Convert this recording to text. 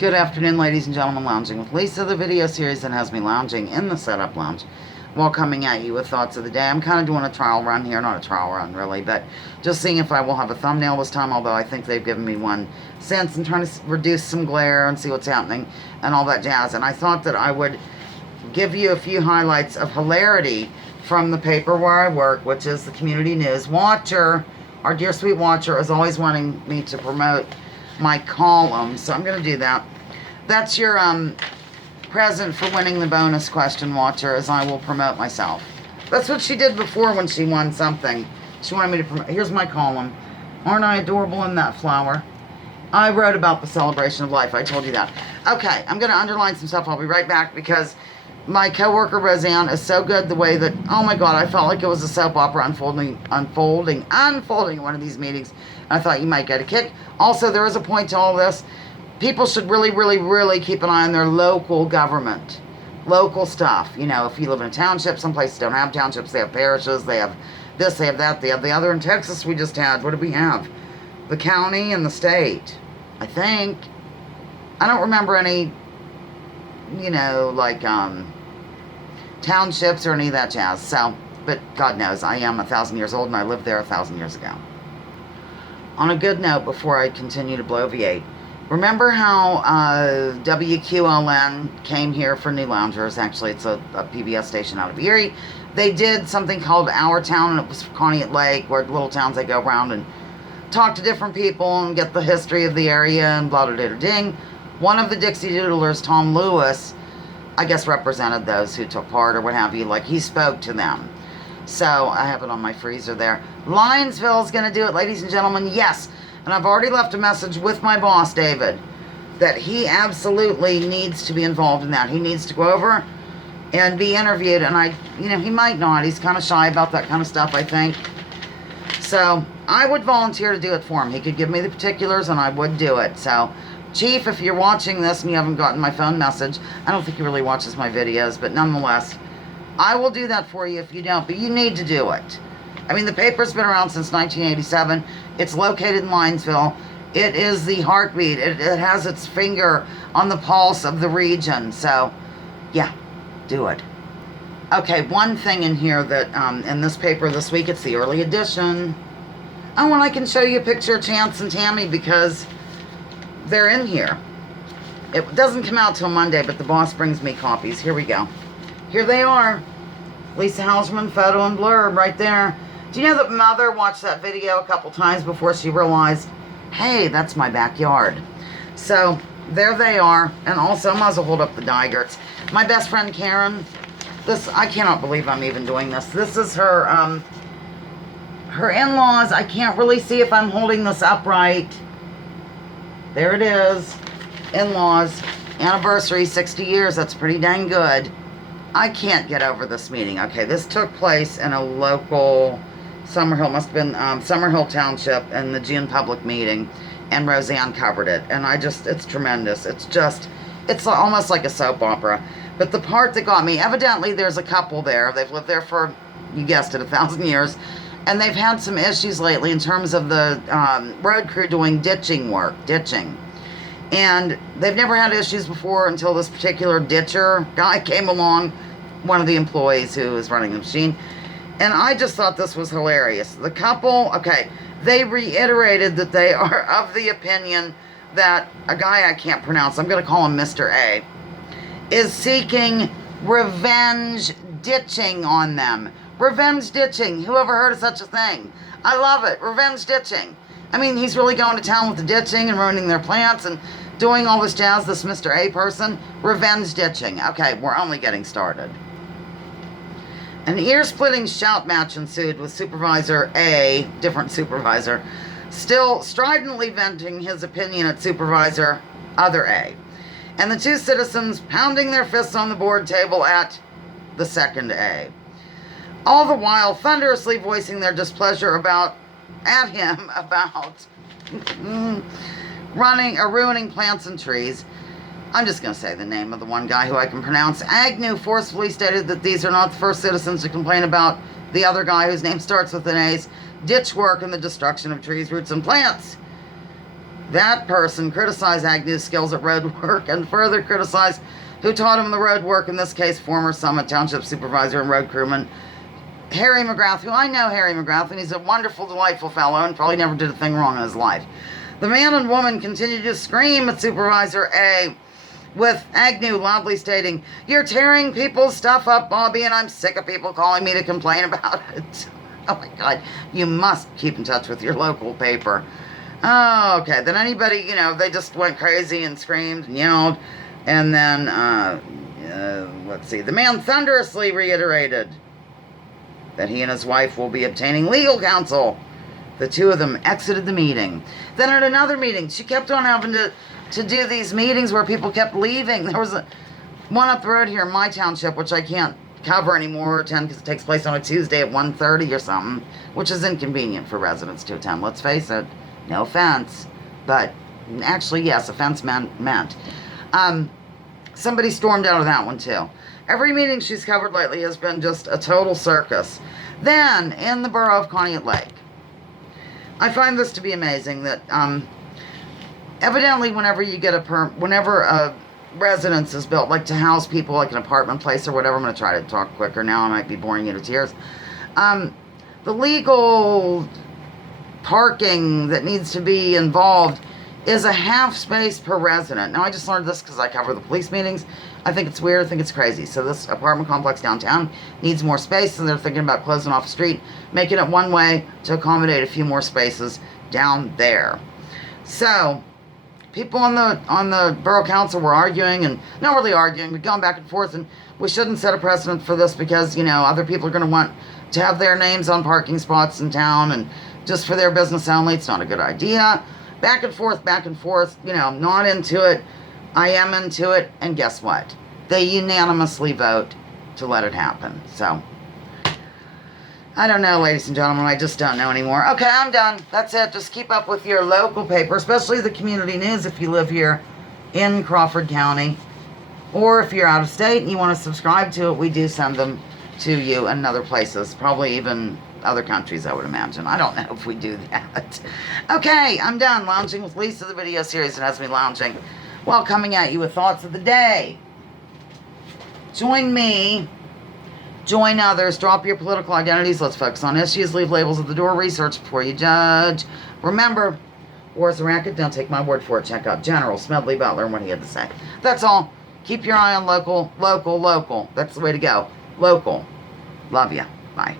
Good afternoon, ladies and gentlemen. Lounging with Lisa, the video series that has me lounging in the setup lounge while coming at you with thoughts of the day. I'm kind of doing a trial run here. Not a trial run, really, but just seeing if I will have a thumbnail this time, although I think they've given me one since, and trying to reduce some glare and see what's happening and all that jazz. And I thought that I would give you a few highlights of hilarity from the paper where I work, which is the Community News. Watcher, our dear sweet Watcher, is always wanting me to promote my column, so I'm going to do that. That's your present for winning the bonus question, Watcher, as I will promote myself. That's what she did before when she won something. She wanted me to promote. Here's my column. Aren't I adorable in that flower? I wrote about the celebration of life. I told you that. Okay, I'm going to underline some stuff. I'll be right back because my coworker Roseanne is so good the way that, oh my God, I felt like it was a soap opera unfolding in one of these meetings. I thought you might get a kick. Also, there is a point to all this. People should really keep an eye on their local government. Local stuff. You know, if you live in a township, some places don't have townships. They have parishes. They have this, they have that, they have the other. In Texas, we just had, what did we have? The county and the state, I think. I don't remember any, you know, like, townships or any of that jazz. So, but God knows, I am 1,000 years old and I lived there 1,000 years ago. On a good note, before I continue to bloviate, remember how WQLN came here for New Loungers? Actually, it's a PBS station out of Erie. They did something called Our Town, and it was Conneaut Lake, where little towns they go around and talk to different people and get the history of the area and blah, blah, blah, ding. One of the Dixie Doodlers, Tom Lewis, I guess represented those who took part or what have you. Like, he spoke to them. So, I have it on my freezer there. Lionsville's going to do it, ladies and gentlemen. Yes. And I've already left a message with my boss, David, that he absolutely needs to be involved in that. He needs to go over and be interviewed. And he might not. He's kind of shy about that kind of stuff, I think. So, I would volunteer to do it for him. He could give me the particulars and I would do it. So, Chief, if you're watching this and you haven't gotten my phone message, I don't think he really watches my videos, but nonetheless, I will do that for you if you don't, but you need to do it. I mean, the paper's been around since 1987. It's located in Linesville. It is the heartbeat. It has its finger on the pulse of the region. So, yeah, do it. Okay, one thing in here that, in this paper this week, it's the early edition. Oh, and I can show you a picture of Chance and Tammy because they're in here. It doesn't come out till Monday, but the boss brings me copies. Here we go. Here they are. Lisa Hausman, photo and blurb right there. Do you know that Mother watched that video a couple times before she realized, hey, that's my backyard? So, there they are. And also, I might as well hold up the Digerts. My best friend Karen, I cannot believe I'm even doing this. This is her, her in-laws. I can't really see if I'm holding this upright. There it is. In-laws. Anniversary, 60 years. That's pretty dang good. I can't get over this meeting. Okay, this took place in a local Summerhill, must have been Summerhill Township, in the June public meeting, and Roseanne covered it. And it's tremendous. It's almost like a soap opera. But the part that got me, evidently there's a couple there. They've lived there for, you guessed it, 1,000 years. And they've had some issues lately in terms of the road crew doing ditching. And they've never had issues before until this particular ditcher guy came along, one of the employees who was running the machine. And I just thought this was hilarious. The couple, okay, they reiterated that they are of the opinion that a guy I can't pronounce, I'm going to call him Mr. A, is seeking revenge ditching on them. Revenge ditching. Who ever heard of such a thing? I love it. Revenge ditching. I mean, he's really going to town with the ditching and ruining their plants and doing all this jazz, this Mr. A person. Revenge ditching. Okay, we're only getting started. An ear-splitting shout match ensued with Supervisor A, different supervisor, still stridently venting his opinion at Supervisor Other A, and the two citizens pounding their fists on the board table at the second A. All the while thunderously voicing their displeasure at him about ruining plants and trees. I'm just going to say the name of the one guy who I can pronounce. Agnew forcefully stated that these are not the first citizens to complain about the other guy whose name starts with an A's ditch work and the destruction of trees, roots, and plants. That person criticized Agnew's skills at road work and further criticized who taught him the road work, in this case, former Summit Township supervisor and road crewman, Harry McGrath, who I know Harry McGrath, and he's a wonderful, delightful fellow and probably never did a thing wrong in his life. The man and woman continued to scream at Supervisor A, with Agnew loudly stating, "You're tearing people's stuff up, Bobby, and I'm sick of people calling me to complain about it." Oh my God, you must keep in touch with your local paper. Oh, okay, then anybody, they just went crazy and screamed and yelled. And then, let's see, the man thunderously reiterated that he and his wife will be obtaining legal counsel. The two of them exited the meeting. Then at another meeting, she kept on having to do these meetings where people kept leaving. There was one up the road here in my township, which I can't cover anymore or attend because it takes place on a Tuesday at 1:30 or something, which is inconvenient for residents to attend. Let's face it, no offense, but actually, yes, offense meant. Somebody stormed out of that one too. Every meeting she's covered lately has been just a total circus. Then, in the borough of Conneaut Lake, I find this to be amazing that evidently whenever a residence is built, like to house people, like an apartment place or whatever, I'm going to try to talk quicker now, I might be boring you to tears. The legal parking that needs to be involved is a half space per resident. Now, I just learned this because I cover the police meetings. I think it's weird. I think it's crazy. So this apartment complex downtown needs more space, and they're thinking about closing off the street, making it one way to accommodate a few more spaces down there. So people on the borough council were arguing, and not really arguing, but going back and forth, and we shouldn't set a precedent for this because, other people are going to want to have their names on parking spots in town, and just for their business only, it's not a good idea. Back and forth, not into it. I am into it, and guess what? They unanimously vote to let it happen. So, I don't know, ladies and gentlemen. I just don't know anymore. Okay, I'm done. That's it. Just keep up with your local paper, especially the community news if you live here in Crawford County. Or if you're out of state and you want to subscribe to it, we do send them to you in other places. Probably even other countries, I would imagine. I don't know if we do that. Okay, I'm done. Lounging with Lisa, the video series that has me lounging while coming at you with thoughts of the day. Join me. Join others. Drop your political identities. Let's focus on issues. Leave labels at the door. Research before you judge. Remember, war is a racket. Don't take my word for it. Check out General Smedley Butler and what he had to say. That's all. Keep your eye on local. That's the way to go. Local. Love ya. Bye.